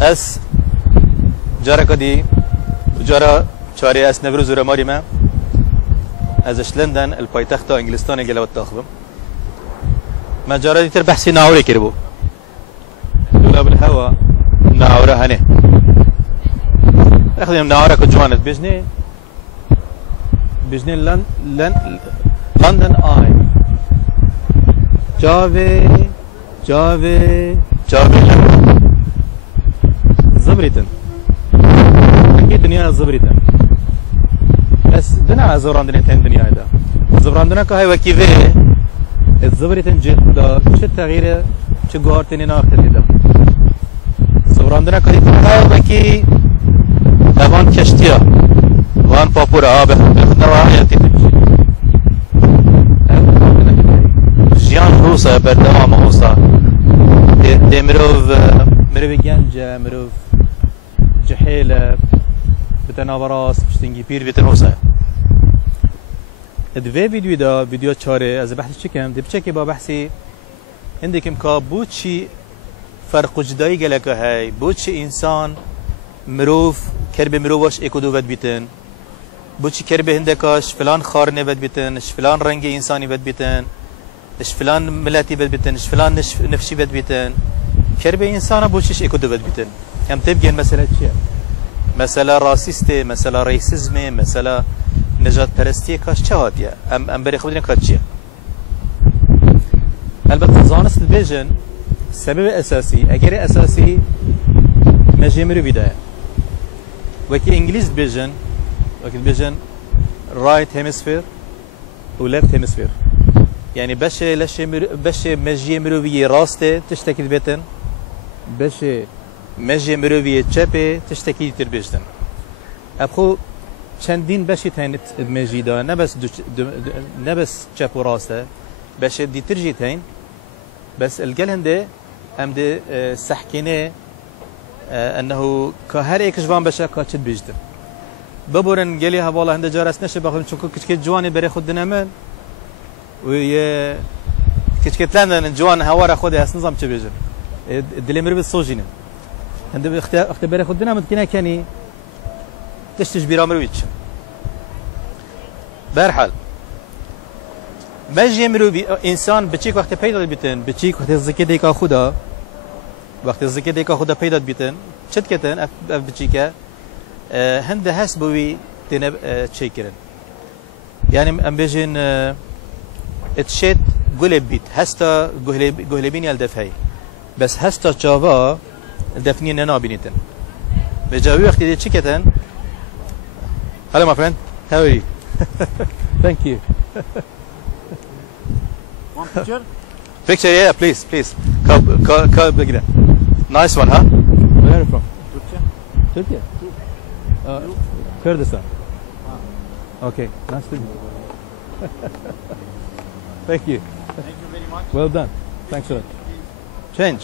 اس جارا كدي جارا شاري اس نفرو زورا ماري ما ازش لندن البايتخت انجلستان جلوت تاخذ ما جارا دي تربحسي ناوري كربو دولا بالهوا ناورا هني اخذهم ناورا كجوانت بجني لندن اي جافي زبريتن اكيد دنيا زبريتن بس دنا زوراندنا تن دنيا هذا زوراندنا كهي وكيفه الزبريتن جدا شو التغيير شو قارتني ناقتني ده زوراندنا كهي وكي لوان كشتيا وان بابورا آب نواحي تيجي جيان روسا بردوام روسا دي مروف جنجة مروف جحيلة بتناوراس بشتنجي بير بتنوسا ادفي فيديو دا فيديو تشاري از بحث چكم دي بچكي با بحثي عندكم كابوتشي فرق جداي گلك هاي بوتشي انسان مروف كرب مروفش ايكو دوت بيتن بوتشي كرب هندكاش فلان خارنه بد بيتن اش فلان رنگ انساني بد بيتن اش فلان ملاتي بد بيتن اش فلان نفسي بد بيتن كرب انسان بوتشيش ايكو دوت بيتن هم تبقى المساله شيء مساله راسيستي مساله ريسيزمي مساله نجات پرستی کاش چه هاتیه ام بری خودین کاش چیه البته زانست البيجن سبب اساسي اگر اساسي مجمرو بدايه وكي انجليز بيجن وكي بيجن رايت هيمسفير و ليفت هيمسفير يعني باش مجمرو بي راسته تشتكي بيتن باش مجمرو بي چپه تشتكي تر بيجن ابخو چندین باشی تاینت مجیدا نبس چپ و راسته باش دیتر جیتین بس الجل هنده هم ده سحكينه انه كهر ايك جوان باشا كاتشت بيجتن ببورن جلي هوالا هنده جارس نشه بخلم چون كچ جوانی بري خود دنمن و يه كچ لندن جوان هوارا خود اس نظام چه بيجن دلمر بالصوجين هنده اختبار خود دنمن كنا كاني تشتج برامرويتش برحال مجي مرو انسان بچيك وقت پیدا بيتن بچيك وقت زكي ديكا خدا وقت زكي ديكا خدا پیدا بيتن چت كتن بچيكا هند حسبوي تنب تشيكرن يعني ام بيجن اتشيت قلب بيت هستا قلبين يلدفهي بس هستا جافا دفنين نابينتن بجاوي وقت دي چكتن. Hello, my friend. How are you? Thank you. One picture? Picture, yeah, please. Nice one, huh? Where are you from? Turkey. Kurdistan. Okay, nice to meet you. Thank you. Thank you very much. Well done. Thanks a lot. Change.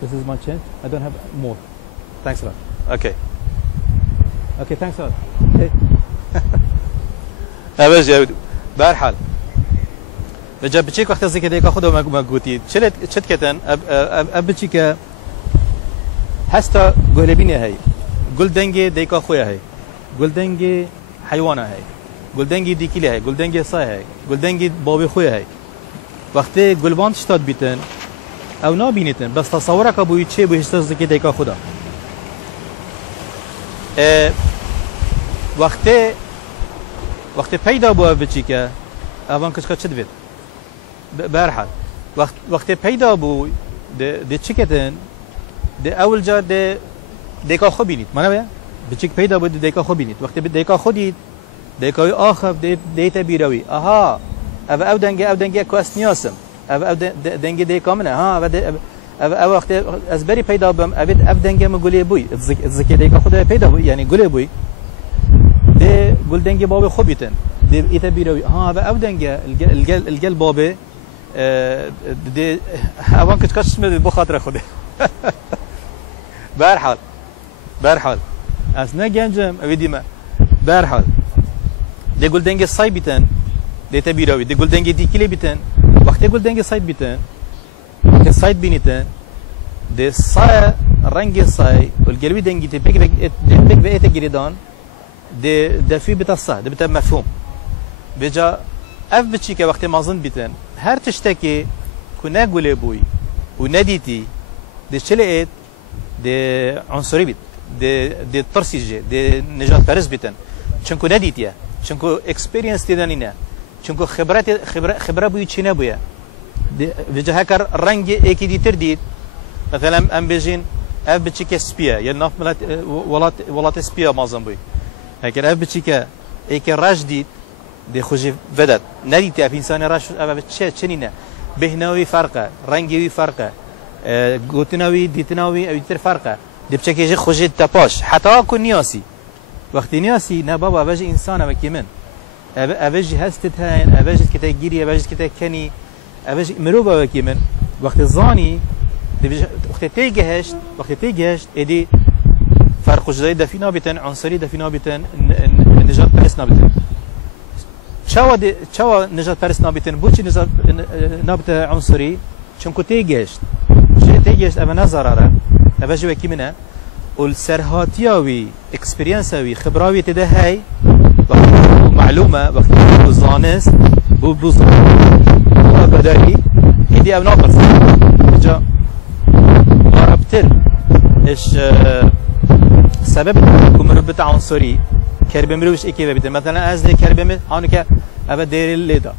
This is my change. I don't have more. Thanks a lot. Okay, thanks a lot. Hey. أبغى جاود برحال. بجاب بتشيك وقت زي كده كأخذه ما قوتي. شلت كتن أب بتشيك هستا قلبيني هاي. قل دنجي ديكا خويا هاي. قل دنجي حيوانة هاي. قل دنجي ديكيلي هاي. قل دنجي صاي هاي. قل دنجي بابي خويا هاي. وقت قلبان تشتاد بيتن أو نابينتن بس تصورك أبوي تشي بيشتغل زي كده كأخذه. وقت پیدا بو بچیکه اوان کچ چد بید برحال وقت پیدا بو د چیکتن د اول جا د دیکا خو بینید منو بیا بچیک پیدا بو د دیکا خو بینید وقت دیکا خودید دیکای آخر دیتا بیروی آها او دنگه کوست نیاسم او دنگه دیکا منه ها او وقت از بری پیدا بم او دنگه مگولی بوی ذکی دیکا خود پیدا بوی یعنی گولی بوی ده گل دنگه باب خوبیتن ده ایتا بیروی ها او دنگه الگل بابه ده اوان کچ کچ اسمه بخاطر خوده برحال از نگنجم اوی دیمه برحال ده گل دنگه سای بیتن ده تا بیروی ده گل دنگه دیکیلی بیتن وقتی گل دنگه سای بیتن وقت السايد بينيتن دي صاي رنگ صاي والقلبي دنجي تبيك بقيت جريدان دي في بتصا دي بتا مفهوم بجا اف بتشي که وقت مازن بيتن هر تشتكي كنا قولي بوي ونديتي دي شلقت دي عنصري بيت دي ترسيجي دي نجات بارز بيتن چونكو نديتيا چونكو اكسبيرينس تدانينا چونكو خبره بوي چينه بويا بجا هكر رنگ ايكي دي ترديد مثلا ام بيجين اف بتشيكا سبيا يا ولات سبيا مازن بوي هكر اف بتشيكا ايكي راج ديت دي خوجي بدت نديتي اف انسان راش اف چنينه بهناوي فرقه رنگي فرقه گوتناوي ديتناوي او تر فرقه دي بچكي خوجي تپاش حتى كو نياسي وقت نياسي نه بابا اوج انسان وكي من اوج هستت هاين اوج كتا جيري اوج كتا كني اوج مروبا وكي من وقت الزاني وقت تيجهشت ادي فرق جديد دفينا بتن عنصري دفينا بتن نجات برس نابتن شوا نجات برس نابتن بوچي نجات نابت عنصري چونكو تيجهشت اما نظراره اوج وكي منه والسرهاتياوي اكسبيرينساوي خبراوي تده هاي معلومه وقت بوزانس بوز قدري ادي او ناقص جا ربطر ايش سبب كمربط عنصري كربم روش اكي بيت مثلا از كربم هانك ابا دير الليدا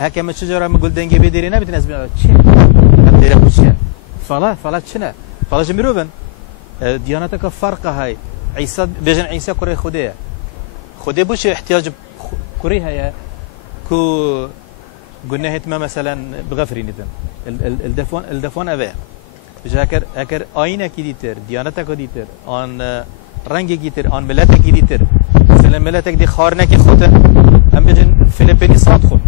هكا ما شجره ما قول دنجي بيدير نبت ناس تشي دير وش فلا تشنا فلا جمروبن ديانتك فرقه هاي عيسى بيجن عيسى كوري خديه بوش احتياج كوريها يا كو قلنا هتما مثلا بغفري ندم الدفون ابا بجاكر هكر آينه كي ديتر ديانتك ديتر ان رنگي كيتر ان ملتك ديتر مثلا ملتك دي خارنه كي خوته هم بيجن فيلبيني صادخون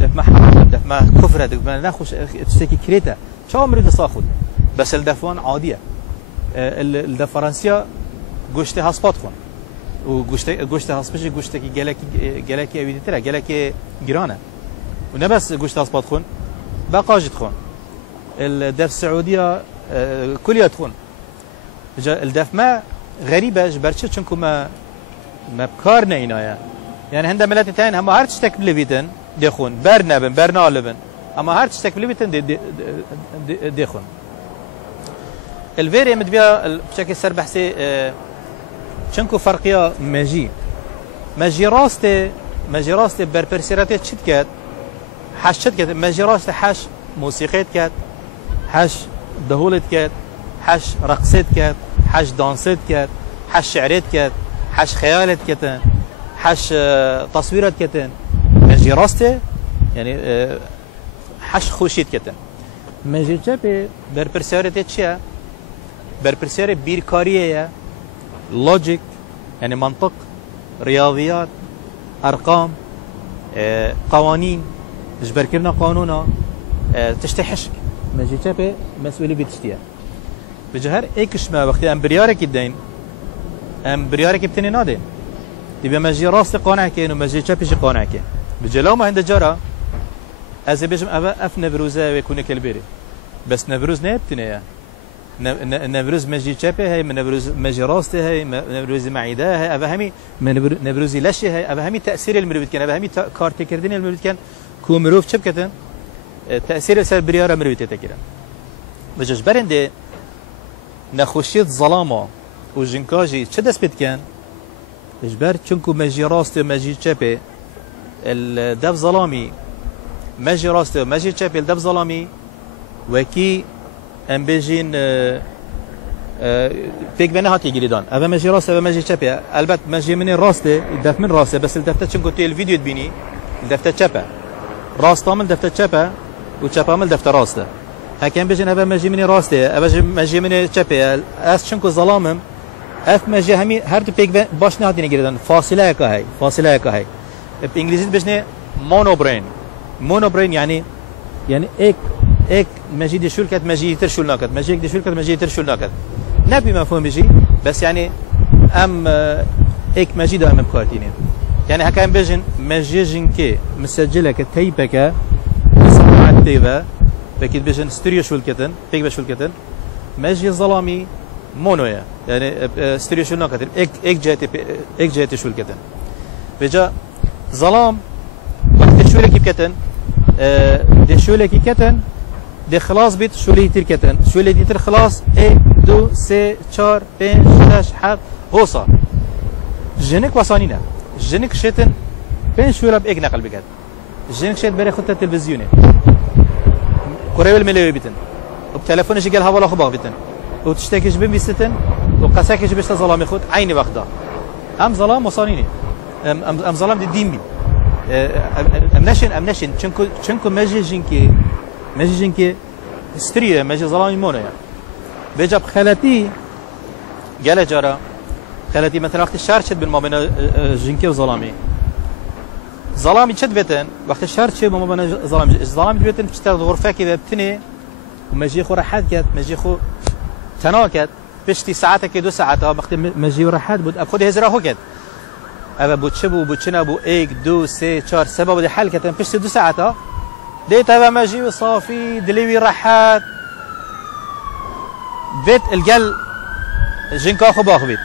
دف ما حرام دف ما كفر دف ما ناخوش تشتكي كريتا شو عمري دي صاخد بس الدفون عاديه الفرنسيا گوشت هاسپات خون و گوشت هاسپش گوشت کی گلکی اویدیتره گلکی گرانه و نه بس گوشت هاسپات خون بقاجت خون الدف السعوديه كليات خون الدف ما غريبه برشة چونكو ما بكار نينايا يعني هنده ملت تاين هم هر تشتك بلبيتن ديخون برنالبن اما هر تشتك بلبيتن ديخون الفيري مدبيا بشكل سر بحثي چنكو فرقيا ماجي راسته بربرسيراتي تشد كات حش تشد كات ماجي راسته حش موسيقيت كات حش دهولت كات حش رقصت كات حش دانست كات حش شعرت كات حش خيالت كات حش تصويرات كات ماجي راسته يعني حش خوشيت كات ماجي جابي بربرسيراتي تشيا بربرسيري بيركارية لوجيك يعني منطق رياضيات أرقام قوانين جبركرنا قانونا تشتحشك ماجي جابي مسؤولي بتشتيا بجهر ايكش ما وقت امبريارك الدين امبريارك بتني نادين تبي ماجي راس قانع كين وماجي جابي قانع كين بجلو ما عند جرا از بيجم اف نبروزه ويكون كالبيري بس نبروز نبتني نبروز ماجي جابي هي نبروز ماجي راسته هي نبروز معده هي ابهمي نبروز لشي هي ابهمي تاثير المروت كان ابهمي كارت كردين المروت كان كو مروف شبكتن تاثير سر برياره مروت تكرا بجش برنده نخوشيت ظلامه وجنكاجي چه دست بيت كان اجبر چونكو ماجي راسته ماجي جابي الدف ظلامي ماجي راسته ماجي جابي الدف ظلامي وكي ام بيجين بيك بنا هاتي جريدان ابا ماجي راسته ابا ماجي تشابي البته ماجي من راسته الدف من راسته بس الدفته چونكو تي الفيديو تبيني الدفته تشابا راسته من دفته تشابا وتشابا من دفته راسته هكذا بيجين ابا ماجي من راسته ابا ماجي من تشابي اس چونكو ظلامم اف ماجي همي هر تو بيك باش نه هاتي جريدان فاصله هي بالانجليزي بيجني مونو برين يعني ایک ماجي دي شول كات ماجي يتر شول ناكت ماجي دي شول كات ماجي يتر شول ناكت نبي مفهوم بيجي بس يعني ام ایک ماجي ده ام كارتينين يعني هكا بيجن ماجي جنكي مسجله كتيبك صناعه تيبا وكيد بيجن ستيريو شول كتن بيك بشول كتن مجي ظلامي مونويا يعني ستيريو شول نكتن اك جاتي شول كتن بيجا ظلام وقت شو لك كتن دي شو لك كتن دي خلاص بيت شو لي تير كتن شو لي تير خلاص 1 2 3 4 5 6 7 هوصا جنك وصانينا جنك شتن بين شو رب اجنا قلبي قد جنك شت بري خدت التلفزيون قريب المليوي بيتن وبتلفونش قال هوا خبا بيتن وتشتكيش بين بيستن وقساكش بيست ظلام ياخد عيني واخده ام ظلام وصانيني ام ظلام دي دين بي ام نشن چنكو ماجي جنكي ستريه ماجي ظلامي مونيا بيجاب خالتي قال جرا خالتي مثلا وقت الشهر شد ما بين جنكي وظلامي ظلامي شد بيتن وقت الشهر شد ما بين ظلامي بيتن بتشتغل غرفه كذا بتني وماجي خو راحت كات ماجي خو تناكت بشتي ساعتك 2 ساعات وقت ماجي راحت بود اخذ هزرا هو كات ابا بوتشبو بوتشنا بو 1 2 3 4 7 بدي حل كات بشتي 2 ساعات ديت ابا ماجي وصافي دليوي راحت بيت القل جنكا خو باخ بيت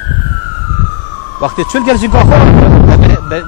وقت تشول قال جنكا خو